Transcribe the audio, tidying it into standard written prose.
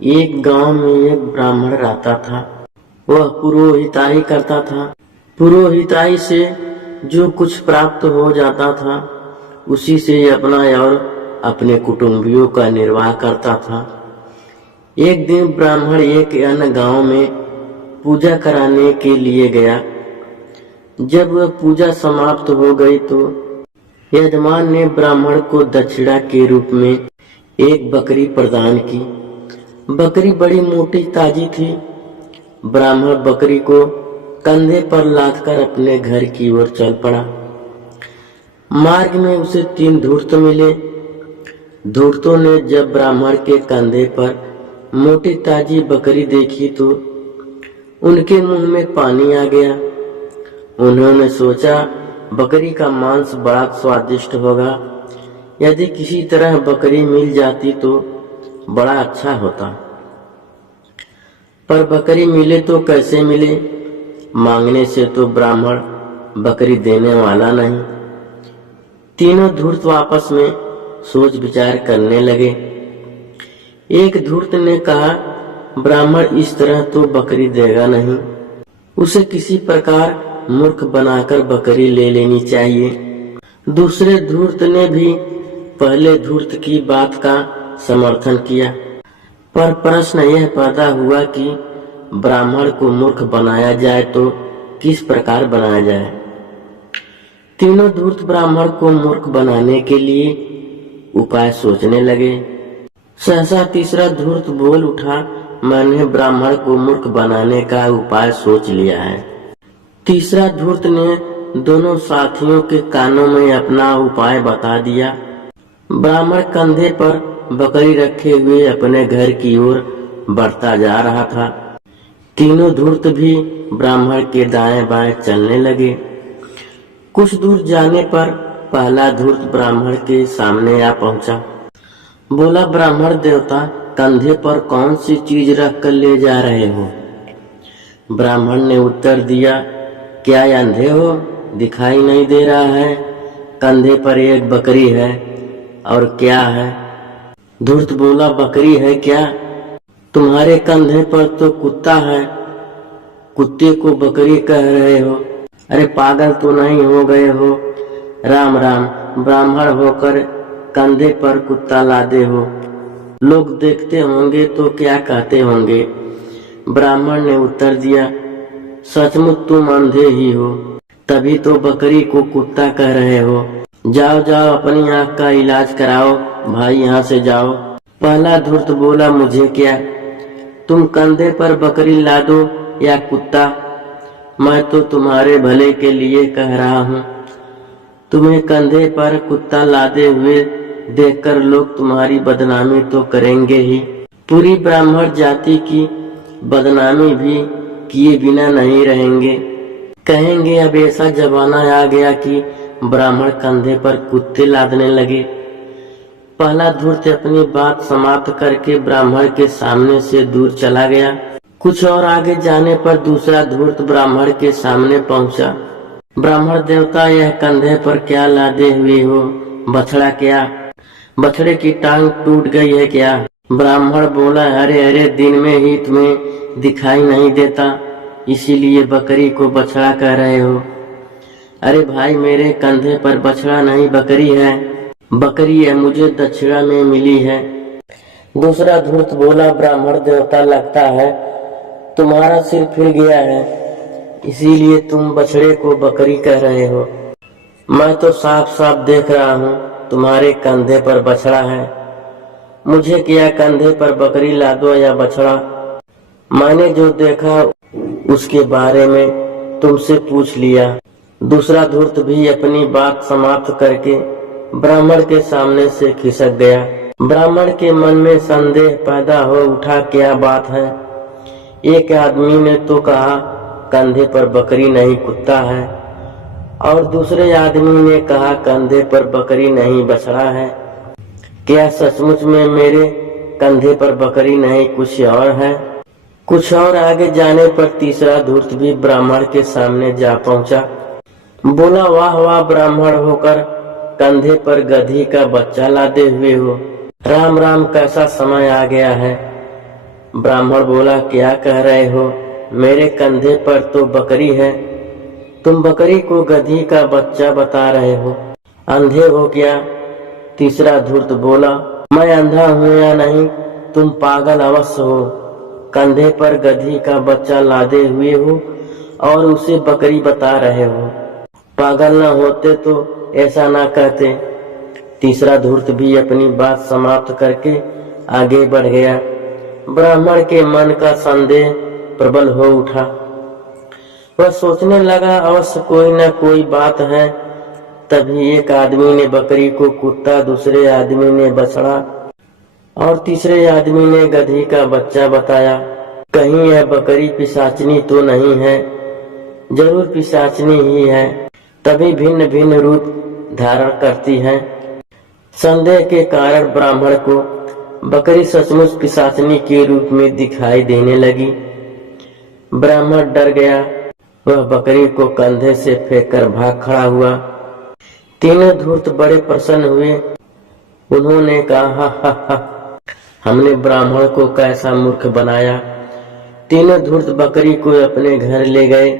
एक गांव में एक ब्राह्मण रहता था। वह पुरोहिताई करता था। पुरोहिताई से जो कुछ प्राप्त हो जाता था उसी से अपना और अपने कुटुंबियों का निर्वाह करता था। एक दिन ब्राह्मण एक अन्य गांव में पूजा कराने के लिए गया। जब वह पूजा समाप्त हो गई तो यजमान ने ब्राह्मण को दक्षिणा के रूप में एक बकरी प्रदान की। बकरी बड़ी मोटी ताजी थी। ब्राह्मण बकरी को कंधे पर लादकर अपने घर की ओर चल पड़ा। मार्ग में उसे 3 धूर्त मिले। धूर्तों ने जब ब्राह्मण के कंधे पर मोटी ताजी बकरी देखी तो उनके मुंह में पानी आ गया। उन्होंने सोचा बकरी का मांस बड़ा स्वादिष्ट होगा। यदि किसी तरह बकरी मिल जाती तो बड़ा अच्छा होता। पर बकरी मिले तो कैसे मिले? मांगने से तो ब्राह्मण बकरी देने वाला नहीं। तीनों धूर्त आपस में सोच विचार करने लगे। एक धूर्त ने कहा, ब्राह्मण इस तरह तो बकरी देगा नहीं। उसे किसी प्रकार मूर्ख बनाकर बकरी ले लेनी चाहिए। दूसरे धूर्त ने भी पहले धूर्त की बात का समर्थन किया। पर प्रश्न यह पैदा हुआ कि ब्राह्मण को मूर्ख बनाया जाए तो किस प्रकार बनाया जाए। तीनों धूर्त ब्राह्मण को मूर्ख बनाने के लिए उपाय सोचने लगे। सहसा तीसरा धूर्त बोल उठा, मैंने ब्राह्मण को मूर्ख बनाने का उपाय सोच लिया है। तीसरा धूर्त ने दोनों साथियों के कानों में अपना उपाय बता दिया। ब्राह्मण कंधे पर बकरी रखे हुए अपने घर की ओर बढ़ता जा रहा था। तीनों धूर्त भी ब्राह्मण के दाएं बाएं चलने लगे। कुछ दूर जाने पर पहला धूर्त ब्राह्मण के सामने आ पहुंचा। बोला, ब्राह्मण देवता, कंधे पर कौन सी चीज रख कर ले जा रहे हो? ब्राह्मण ने उत्तर दिया, क्या अंधे हो? दिखाई नहीं दे रहा है? कंधे पर एक बकरी है। और क्या है? धूर्त बोला, बकरी है क्या? तुम्हारे कंधे पर तो कुत्ता है। कुत्ते को बकरी कह रहे हो? अरे पागल तो नहीं हो गए हो? राम राम, ब्राह्मण होकर कंधे पर कुत्ता लादे हो। लोग देखते होंगे तो क्या कहते होंगे? ब्राह्मण ने उत्तर दिया, सचमुच तुम अंधे ही हो, तभी तो बकरी को कुत्ता कह रहे हो। जाओ जाओ अपनी आंख का इलाज कराओ, भाई यहाँ से जाओ। पहला धूर्त बोला, मुझे क्या, तुम कंधे पर बकरी लादो या कुत्ता, मैं तो तुम्हारे भले के लिए कह रहा हूँ। तुम्हें कंधे पर कुत्ता लादे हुए देखकर लोग तुम्हारी बदनामी तो करेंगे ही। पूरी ब्राह्मण जाति की बदनामी भी किए बिना नहीं रहेंगे। कहेंगे अब ऐसा जमाना आ गया कि ब्राह्मण कंधे पर कुत्ते लादने लगे। पहला धूर्त अपनी बात समाप्त करके ब्राह्मण के सामने से दूर चला गया। कुछ और आगे जाने पर दूसरा धूर्त ब्राह्मण के सामने पहुंचा। ब्राह्मण देवता, यह कंधे पर क्या लादे हुए हो? बछड़ा क्या? बछड़े की टांग टूट गई है क्या? ब्राह्मण बोला, अरे अरे, दिन में ही तुम्हें दिखाई नहीं देता, इसीलिए बकरी को बछड़ा कह रहे हो। अरे भाई, मेरे कंधे पर बछड़ा नहीं बकरी है। बकरी है, मुझे दक्षिणा में मिली है। दूसरा धूर्त बोला, ब्राह्मण देवता, लगता है तुम्हारा सिर फिर गया है, इसीलिए तुम बछड़े को बकरी कह रहे हो। मैं तो साफ साफ देख रहा हूँ तुम्हारे कंधे पर बछड़ा है। मुझे क्या कंधे पर बकरी लादो या बछड़ा, मैंने जो देखा उसके बारे में तुमसे पूछ लिया। दूसरा धूर्त भी अपनी बात समाप्त करके ब्राह्मण के सामने से खिसक गया। ब्राह्मण के मन में संदेह पैदा हो उठा, क्या बात है? एक आदमी ने तो कहा कंधे पर बकरी नहीं कुत्ता है, और दूसरे आदमी ने कहा कंधे पर बकरी नहीं बछड़ा है। क्या सचमुच में मेरे कंधे पर बकरी नहीं कुछ और है? कुछ और आगे जाने पर तीसरा धूर्त भी ब्राह्मण के सामने जा पहुंचा। बोला, वाह वाह, ब्राह्मण होकर कंधे पर गधी का बच्चा लादे हुए हो। राम राम, कैसा समय आ गया है। ब्राह्मण बोला, क्या कह रहे हो? मेरे कंधे पर तो बकरी है, तुम बकरी को गधी का बच्चा बता रहे हो, अंधे हो क्या? तीसरा धूर्त बोला, मैं अंधा हूं या नहीं, तुम पागल अवश्य हो। कंधे पर गधी का बच्चा लादे हुए हो और उसे बकरी बता रहे हो। पागल न होते तो ऐसा ना कहते। तीसरा धूर्त भी अपनी बात समाप्त करके आगे बढ़ गया। ब्राह्मण के मन का संदेह प्रबल हो उठा। वह सोचने लगा, अवश्य कोई न कोई बात है। तभी एक आदमी ने बकरी को कुत्ता, दूसरे आदमी ने बछड़ा और तीसरे आदमी ने गधी का बच्चा बताया। कहीं यह बकरी पिशाचनी तो नहीं है? जरूर पिशाचनी ही है, तभी भिन्न भिन्न रूप धारण करती है। संदेह के कारण ब्राह्मण को बकरी सचमुच पिशाचनी के रूप में दिखाई देने लगी। ब्राह्मण डर गया। वह बकरी को कंधे से फेंककर भाग खड़ा हुआ। तीनों धूर्त बड़े प्रसन्न हुए। उन्होंने कहा, हा, हमने ब्राह्मण को कैसा मूर्ख बनाया। तीनों धूर्त बकरी को अपने घर ले गए।